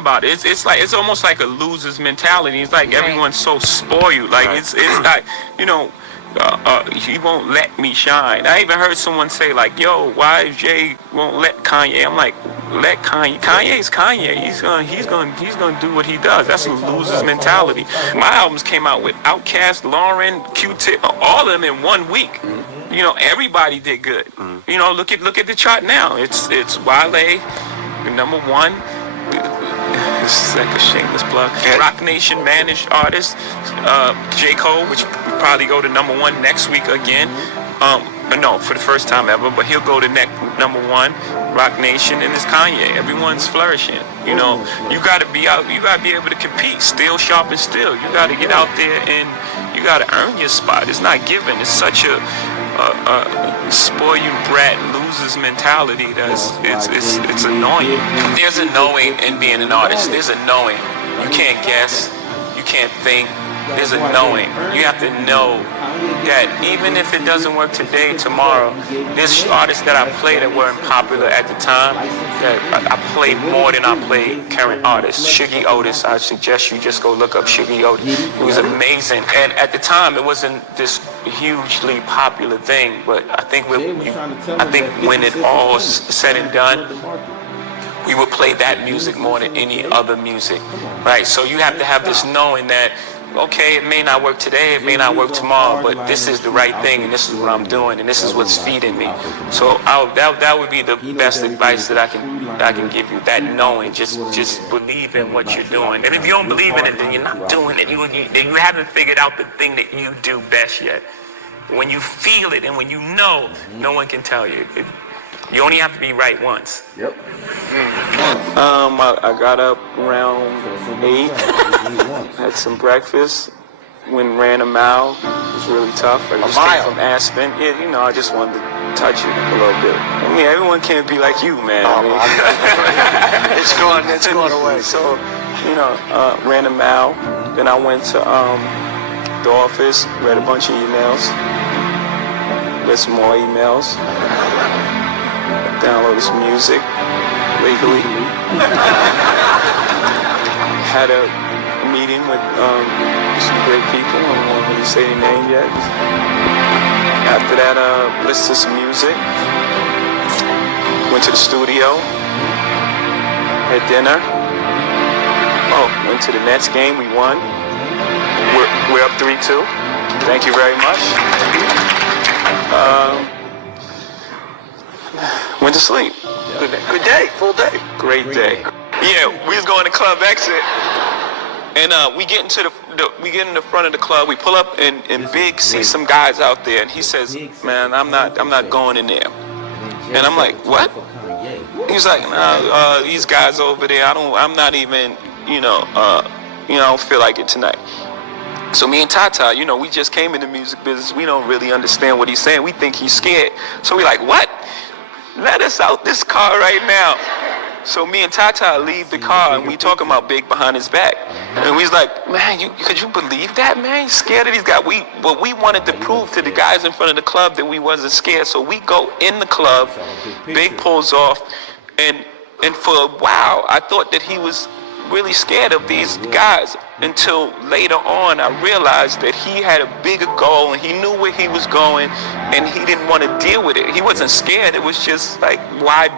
about it. It's almost like a loser's mentality. It's like everyone's so spoiled. Like it's like he won't let me shine. I even heard someone say like, "Yo, why Jay won't let Kanye?" I'm like, "Let Kanye. Kanye's Kanye. He's gonna do what he does. That's a loser's mentality." My albums came out with Outkast, Lauren, Q-Tip, all of them in 1 week. You know, everybody did good. You know, look at the chart now. It's Wale, number one. This is like a shameless plug. Rock Nation managed artist, J. Cole, which will probably go to number one next week again. No, for the first time ever, but he'll go to number one. Rock Nation, and it's Kanye. Everyone's flourishing. You know, you gotta be out. You gotta be able to compete. Still sharp and still. You gotta get out there and you gotta earn your spot. It's not given. It's such a spoiled brat losers mentality that's it's annoying. There's a knowing in being an artist. There's a knowing. You can't guess. You can't think. There's a knowing. You have to know that even if it doesn't work today, tomorrow, there's artists that I play that weren't popular at the time that I played more than I played current artists. Shuggy Otis, I suggest you just go look up Shuggy Otis. It was amazing. And at the time, it wasn't this hugely popular thing, but I think when it all's said and done, we would play that music more than any other music, right? So you have to have this knowing that, okay, it may not work today, it may not work tomorrow, but this is the right thing, and this is what I'm doing, and this is what's feeding me. So that would be the best advice that I can give you. That knowing, just believe in what you're doing. And if you don't believe in it, then you're not doing it. You haven't figured out the thing that you do best yet. When you feel it and when you know, no one can tell you. You only have to be right once. Yep. I got up around 8, had some breakfast, ran a mile. It was really tough. I just came from Aspen. Yeah, you know, I just wanted to touch it a little bit. I mean, everyone can't be like you, man. It's going away. So, you know, ran a mile. Then I went to the office, read a bunch of emails, read some more emails. Downloaded some music legally. Had a meeting with some great people. I don't want to really say their name yet. After that, listened to some music. Went to the studio. Had dinner. Went to the Nets game. We won. We're up 3-2. Thank you very much. Went to sleep. Good day, full day. Great day. Yeah, we was going to Club Exit, and we get in the front of the club. We pull up, and Big sees some guys out there, and he says, "Man, I'm not going in there." And I'm like, "What?" He's like, "Nah, these guys over there. I'm not even, I don't feel like it tonight." So me and Tata, we just came in the music business. We don't really understand what he's saying. We think he's scared. So we like, "What? Let us out this car right now." So me and Tata leave the car, and we talking about Big behind his back. And we was like, "Man, could you believe that, man? He's scared of these guys." We wanted to prove to the guys in front of the club that we wasn't scared. So we go in the club, Big pulls off, and for a while, I thought that he was really scared of these guys, until later on I realized that he had a bigger goal and he knew where he was going, and he didn't want to deal with it. He wasn't scared. It was just like, why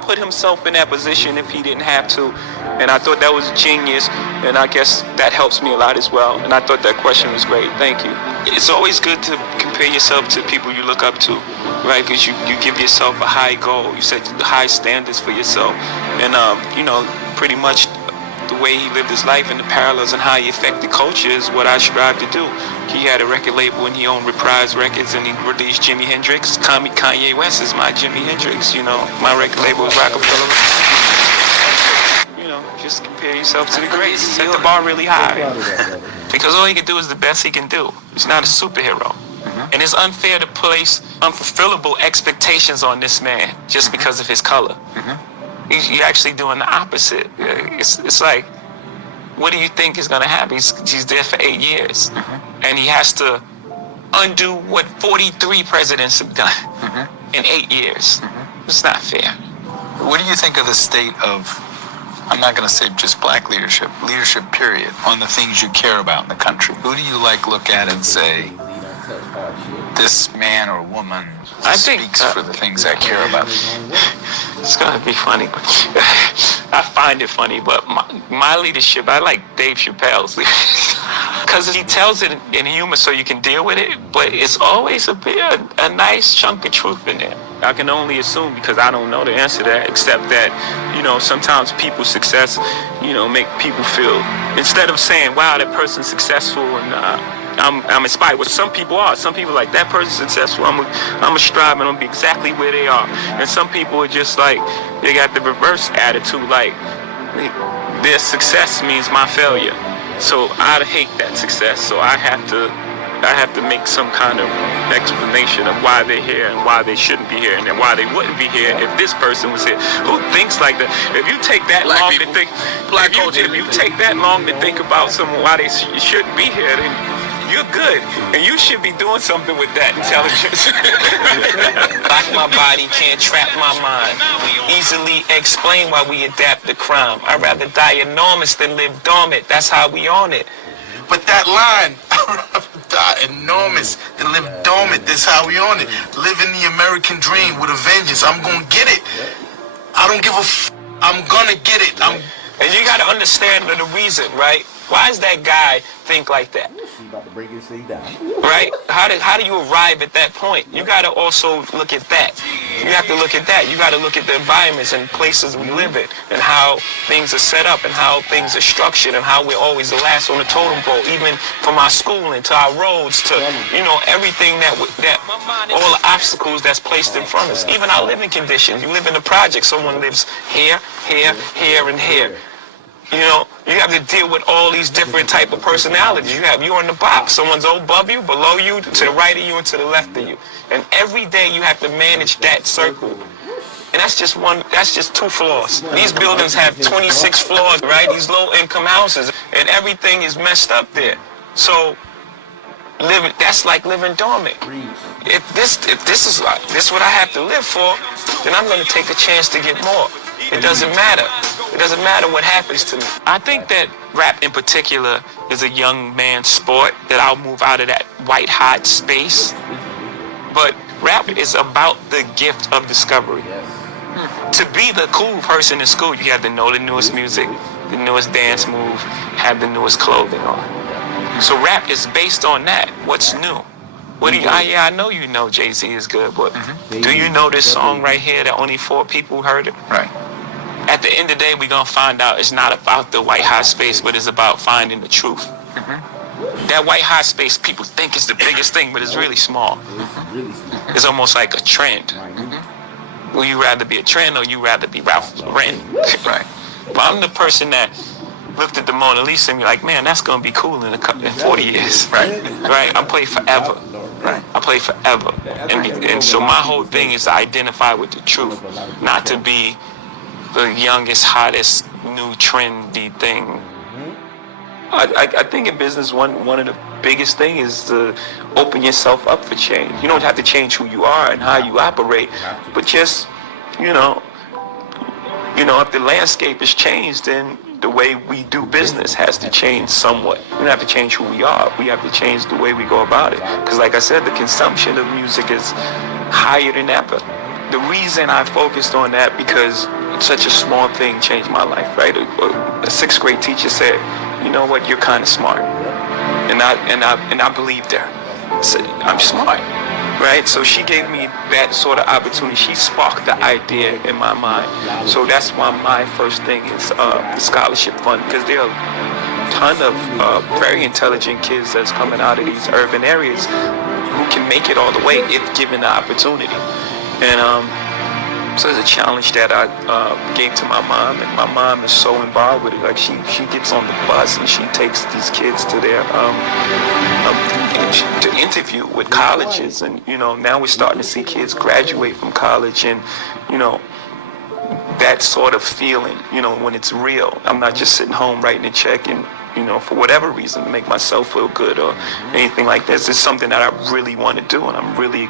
put himself in that position if he didn't have to? And I thought that was genius, and I guess that helps me a lot as well. And I thought that question was great. Thank you. It's always good to compare yourself to people you look up to, right? Because you give yourself a high goal. You set high standards for yourself, and pretty much the way he lived his life and the parallels and how he affected culture is what I strive to do. He had a record label and he owned Reprise Records, and he released Jimi Hendrix. Kanye West is my Jimi Hendrix, My record label is Rockefeller. Just compare yourself to the greats. Set the bar really high. Because all he can do is the best he can do. He's not a superhero. And it's unfair to place unfulfillable expectations on this man just because of his color. You're actually doing the opposite. It's like, what do you think is going to happen? He's there for 8 years. And he has to undo what 43 presidents have done in 8 years. It's not fair. What do you think of the state of I'm not going to say just black leadership, leadership period, on the things you care about in the country? Who do you look at and say, this man or woman speaks for the things I care about? It's gonna be funny, but I find it funny. But my leadership, I like Dave Chappelle's leadership because he tells it in humor, so you can deal with it. But it's always a nice chunk of truth in there. I can only assume because I don't know the answer to that, except that sometimes people's success, make people feel, instead of saying, "Wow, that person's successful," and I'm inspired. Well, some people are. Some people like, that person's successful, I'm a strive and I'm gonna be exactly where they are. And some people are just like, they got the reverse attitude, like their success means my failure. So I hate that success. So I have to make some kind of explanation of why they're here and why they shouldn't be here, and then why they wouldn't be here if this person was here. Who thinks like that? If you take that long to think, if you take that long to think about someone why they shouldn't be here, then you're good, and you should be doing something with that intelligence. Lock my body, can't trap my mind. Easily explain why we adapt to crime. I'd rather die enormous than live dormant. That's how we own it. But that line, I'd rather die enormous than live dormant. That's how we own it. Living the American dream with a vengeance. I'm gonna get it. I don't give a I'm gonna get it. And you gotta understand the reason, right? Why does that guy think like that? Right? How do you arrive at that point? You got to also look at that. You have to look at that. You got to look at the environments and places we live in, and how things are set up, and how things are structured, and how we're always the last on the totem pole, even from our schooling to our roads to everything that all the obstacles that's placed in front of us, even our living conditions. You live in a project. Someone lives here, here, here, and here. You have to deal with all these different type of personalities. You're in the box. Someone's above you, below you, to the right of you, and to the left of you. And every day you have to manage that circle. And that's just 2 floors. These buildings have 26 floors, right? These low-income houses, and everything is messed up there. So that's like living dormant. If this is what I have to live for, then I'm going to take a chance to get more. It doesn't matter. It doesn't matter what happens to me. I think that rap in particular is a young man's sport, that I'll move out of that white hot space. But rap is about the gift of discovery. To be the cool person in school, you have to know the newest music, the newest dance move, have the newest clothing on. So rap is based on that. What's new? I know you know Jay-Z is good, but do you know this song right here that only 4 people heard it? Right. At the end of the day, we're going to find out it's not about the white hot space, but it's about finding the truth. That white hot space, people think is the biggest thing, but it's really small. It's almost like a trend. Will you rather be a trend, or you rather be Ralph Lauren? Right. But I'm the person that looked at the Mona Lisa and be like, man, that's going to be cool in 40 years. Right. Right? I play forever. Right. I play forever. And so my whole thing is to identify with the truth, not to be the youngest, hottest, new, trendy thing. I think in business, one of the biggest things is to open yourself up for change. You don't have to change who you are and how you operate, but just, if the landscape is changed, then the way we do business has to change somewhat. We don't have to change who we are. We have to change the way we go about it. Because like I said, the consumption of music is higher than ever. The reason I focused on that, because such a small thing changed my life, right? A 6th grade teacher said, you know what, you're kind of smart. And I believed her. I said, I'm smart, right? So she gave me that sort of opportunity. She sparked the idea in my mind. So that's why my first thing is the scholarship fund, because there are a ton of very intelligent kids that's coming out of these urban areas who can make it all the way if given the opportunity. And so it's a challenge that I gave to my mom, and my mom is so involved with it. Like she gets on the bus and she takes these kids to their to interview with colleges, and now we're starting to see kids graduate from college, and that sort of feeling, when it's real. I'm not just sitting home writing a check and for whatever reason to make myself feel good or anything like this. It's something that I really want to do, and I'm really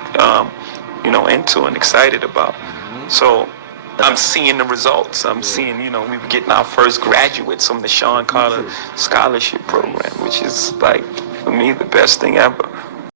into and excited about. So I'm seeing the results. I'm seeing, we were getting our first graduates from the Sean Carter Scholarship Program, which is like, for me, the best thing ever.